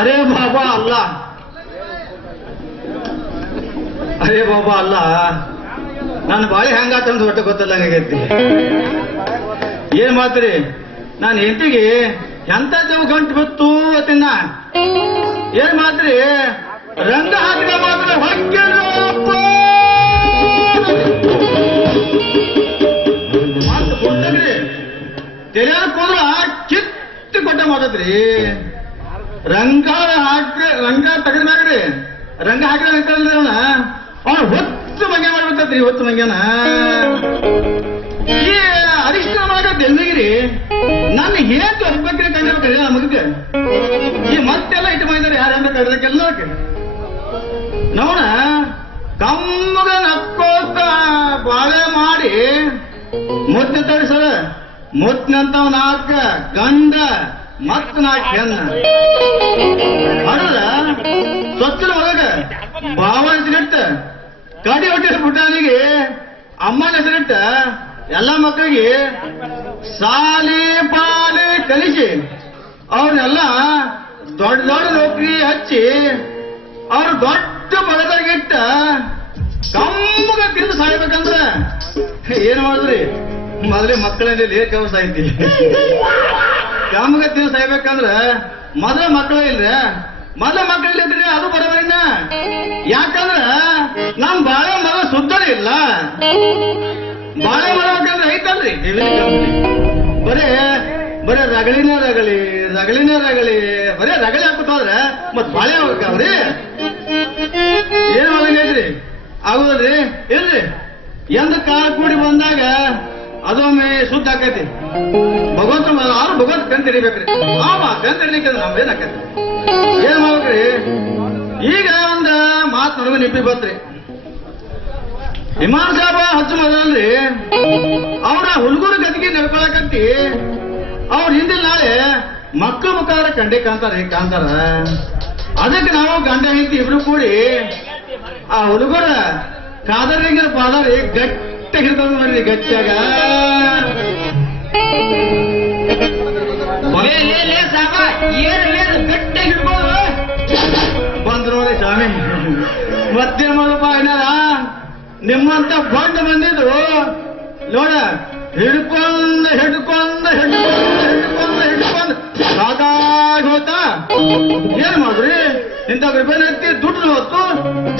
ಅರೇ ಬಾಬಾ ಅಲ್ಲ. ಅರೆ ಬಾಬಾ ಅಲ್ಲ. ನನ್ನ ಬಾಳೆ ಹೆಂಗಾತಂದು ಹೊಟ್ಟೆ ಗೊತ್ತಲ್ಲ ಆಗೈತಿ ಏನ್ ಮಾತ್ರಿ? ನಾನು ಹೆಂಡತಿಗೆ ಎಂತ ದೇವ್ ಗಂಟು ಬಿತ್ತು ಅತ್ತಿನ ಏನ್ ಮಾತ್ರಿ? ರಂಗ ಹಾಕಿದ ಮಾತ್ರ ಹೊಕ್ಕಿಲ್ಲಪ್ಪ. ಮಾತು ಕೊಟ್ಟದ್ರಿ ಕಿತ್ತು ಕೊಟ್ಟ ರಂಗ ಹಾಕ್ರಿ, ರಂಗ ತೆಗೆದ್ಮ್ಯಾಗ್ರಿ ರಂಗ ಹಾಕಿದ್ರೆ ಅಂಕಲ್ರಿ ಅವನ ಅವನ ಹೊತ್ತು ಮಂಗೆ ಮಾಡ್ಬೇಕತ್ರಿ ಇವತ್ತು ಮಂಗ್ಯಾನ. ಈ ಅರಿಶಿನ ಮಾಡಕ ತೆಲ್ದಗಿರಿ ನನ್ನ ಹೇಗೆ ಕಂಡ್ರೆ ಕಂಡಿರ್ಬೇಕ್ರಿ ನಮಗ ಈ ಮತ್ತೆಲ್ಲ ಇಟ್ಟು ಮಾಡಿದಾರೆ ಯಾರೆಲ್ಲ ಕಡ್ದಕ್ಕೆಲ್ಲ ನೋಡ, ಕಮ್ಮಗ ನಕ್ಕೋತ ಬಾಳೆ ಮಾಡಿ ಮುತ್ತೆ ತರಿಸದ. ಮುತ್ತಿನಂತವ್ ನಾಲ್ಕ ಗಂಡ ಮತ್ ನಾ ಚೆನ್ನ ಅಡದ ಸ್ವಚ್ಛನ ಹೊರಗ ಬಾವ ಹೆಸರಿಟ್ಟ ಕಡಿ ಹೊಟ್ಟೆ ಪುಟಾನಿಗೆ ಅಮ್ಮನ ಹೆಸರಿಟ್ಟ ಎಲ್ಲ ಮಕ್ಕಳಿಗೆ ಸಾಲಿ ಪಾಲಿ ಕಲಿಸಿ ಅವ್ರನ್ನೆಲ್ಲ ದೊಡ್ಡ ದೊಡ್ಡ ನೌಕರಿ ಹಚ್ಚಿ ಅವ್ರು ದೊಡ್ಡ ಬಡದಾಗಿಟ್ಟ ಕಮ್ಮಗ ತಿಂದು ಸಾಯ್ಬೇಕಂದ್ರ ಏನ್ ಮಾಡಿದ್ರಿ? ಮೊದಲೇ ಮಕ್ಕಳಲ್ಲಿ ಲೇಖ ಸಾಯ್ತಿ ಕಮ್ಮಗ ತಿಂದು ಸಾಯ್ಬೇಕಂದ್ರ ಮೊದಲ ಮಕ್ಕಳೇ ಇಲ್ರ. ಮೊದಲ ಮಕ್ಕಳಿದ್ರಿ ಅದು ಬರಬರಿನ ಯಾಕಂದ್ರ ನಮ್ ಬಾಳೆ ಮರ ಸುದ್ದನೇ ಇಲ್ಲ. ಬಾಳೆ ಮರ ಐತಲ್ರಿ. ಬರೇ ಬರೇ ರಗಳಿನ ರಗಳಿ ರಗಳಿನ ರಗಳಿ. ಬರೇ ರಗಳಿ ಹಾಕ್ಬೇಕಾದ್ರೆ ಮತ್ ಬಾಳೆ ಹೋಗ್ತಾವ್ರಿ ಏನ್ ಮಾಡಂಗೈತ್ರಿ ಆಗುದಲ್ರಿ? ಇಲ್ರಿ. ಎಂದ ಕಾಲ ಕೂಡಿ ಬಂದಾಗ ಅದೊಮ್ಮೆ ಶುದ್ಧ ಆಕೈತಿ. ಭಗವಂತ ಆರು ಭಗವಂತ ಕಣ್ ಹಿಡಿಬೇಕ್ರಿ ಆಮ ಕಣ್ ತೆರಿಲಿಕ್ಕೆ ನಮ್ದು ಆಕೈತಿ? ಏನ್ ಮಾಡ್ಬೇಕ್ರಿ? ಈಗ ಒಂದ ಮಾತು ನನಗೂ ನಿಪ್ಪಿ ಬತ್ರಿ. ಇಮಾನ್ ಸಾಹೇಬ ಹಚ್ಚು ಮೊದಲಲ್ರಿ ಅವರ ಹುಡುಗರ ಗತಿಗೆ ನೆಲ್ಕೊಳಕಂತಿ ಅವ್ರ ಹಿಂದಿನ ನಾಳೆ ಮಕ್ಕಳ ಮುಖಾರ ಕಂಡೆ ಕಾಂತಾರ ಕಾಂತಾರ ಅದಕ್ಕೆ ನಾವು ಗಂಡ ಹೆಂಡತಿ ಇಬ್ರು ಕೂಡಿ ಆ ಹುಡುಗರ ಕಾದರಿಂಗರ ಪಾದರಿ ಗಟ್ಟ ನೋಡ್ರಿ ಲೇ, ಲೇ, ಲೇ, ಸಾಕ, ಏನ್ ಗಟ್ಟಿ ಬಂದ್ರು ಸ್ವಾಮಿ. ಮತ್ತೆ ಮಾಡಪ್ಪ ಏನಾರ ನಿಮ್ಮಂತ ಬಂಡ ಬಂದಿದ್ರು. ನೋಡ ಹಿಡ್ಕೊಂಡ್ ಹಿಡ್ಕೊಂಡ ಹಿಡ್ಕೊಂಡ್ ಹಿಡ್ಕೊಂಡ್ ಹಿಡ್ಕೊಂಡ ಸಾಕಾಗಿ ಹೋತ? ಏನ್ ಮಾಡ್ರಿ ಇಂಥ ಹತ್ತಿ ದುಡ್ಡು ಹೊತ್ತು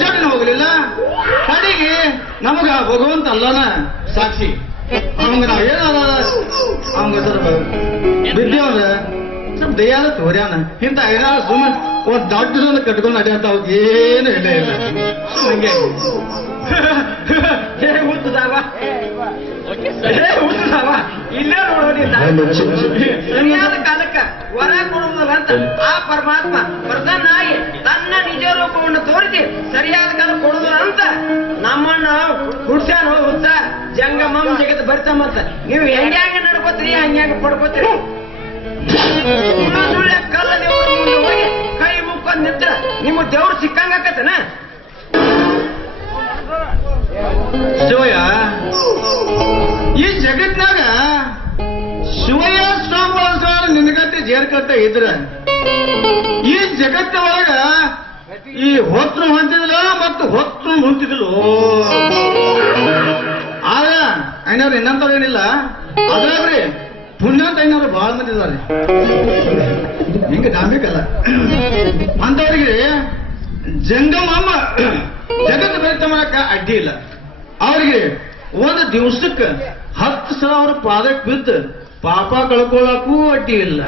ಜಗನ್ ಹೋಗಲಿಲ್ಲ? ಕಡೆಗೆ ನಮಗ ಭಗವಂತ ಅಲ್ಲನ ಸಾಕ್ಷಿ. ಅವಂಗ ನಾವು ಏನಲ್ಲ ಅವಂಗ ಸ್ವಲ್ಪ ಬಿದ್ದೇವ್ರ ಸ್ವಲ್ಪ ದಯಾದ ತೋರ್ಯಾನ. ಇಂಥ ಏನಾರ ಸುಮ್ಮನೆ ಒಂದ್ ದೊಡ್ಡದೊಂದು ಕಟ್ಕೊಂಡು ನಡೆಯಂತ ಅವ್ಗ ಏನು ಇಲ್ಲ ಇಲ್ಲ. ಹಂಗೆ. ಹುಟ್ಟದಾವ ಹುಟ್ಟದಾವ ಇಲ್ಲೇ ನೋಡೋದಿಲ್ಲ ವರ ಕೊಡುವುದಿಲ್ಲ ಅಂತ ಆ ಪರಮಾತ್ಮ ಪ್ರಧಾನಾಗಿ ತನ್ನ ನಿಜ ರೂಪವನ್ನು ತೋರಿಸಿ ಸರಿಯಾದ ಕಾಲ ಅಂತ ನಮ್ಮನ್ನ ಹುಡ್ಸ್ಯಾನು ಹುಡ್ಸ ಜಂಗಮಂ ಜಗತ್ ಬರ್ತಮಂತ. ನೀವು ಹೆಂಗ್ಯಾಂಗ ನಡ್ಕೋತೀರಿ ಹಂಗ್ಯಾಂಗ ಪಡ್ಕೋತೀರಿ? ಕಲ್ಲ ದೇವ್ರ ಮುಂದೆ ಹೋಗಿ ಕೈ ಮುಕ್ಕೊಂಡ್ ನಿಂತ್ರ ನಿಮ್ಮ ದೇವ್ರು ಸಿಕ್ಕಂಗ ಜೇರ್ಕತ್ತ ಇದ್ರ ಈ ಜಗತ್ತ ಒಳಗ ಈ ಹೊತ್ತು ಹೊಂದಿದ್ಲು ಮತ್ತು ಹೊತ್ತು ಹೊಂದಿದ್ಲು. ಆಗ ಐನವ್ರು ಇನ್ನಂತವ್ರು ಏನಿಲ್ಲ. ಅದ್ರಾಗ್ರಿ ಪುಣ್ಯ ಐನವ್ರು ಬಹಳ ಮಂದಿ ಇದಾರೆ. ಹಿಂಗ ನಂಬಿಕಲ್ಲ ಅಂತವ್ರಿಗೆ ಜಂಗಮಮ್ಮ ಜಗತ್ತು ಬೆರೆತ ಮಾಡಕ ಅಡ್ಡಿ ಇಲ್ಲ. ಅವ್ರಿಗೆ ಒಂದು ದಿವಸಕ್ಕೆ ಹತ್ತು ಸಾವಿರ ಪಾದಕ್ಕೆ ಬಿದ್ದು ಪಾಪ ಕಳ್ಕೊಳ್ಳಕ್ಕೂ ಅಡ್ಡಿ ಇಲ್ಲ.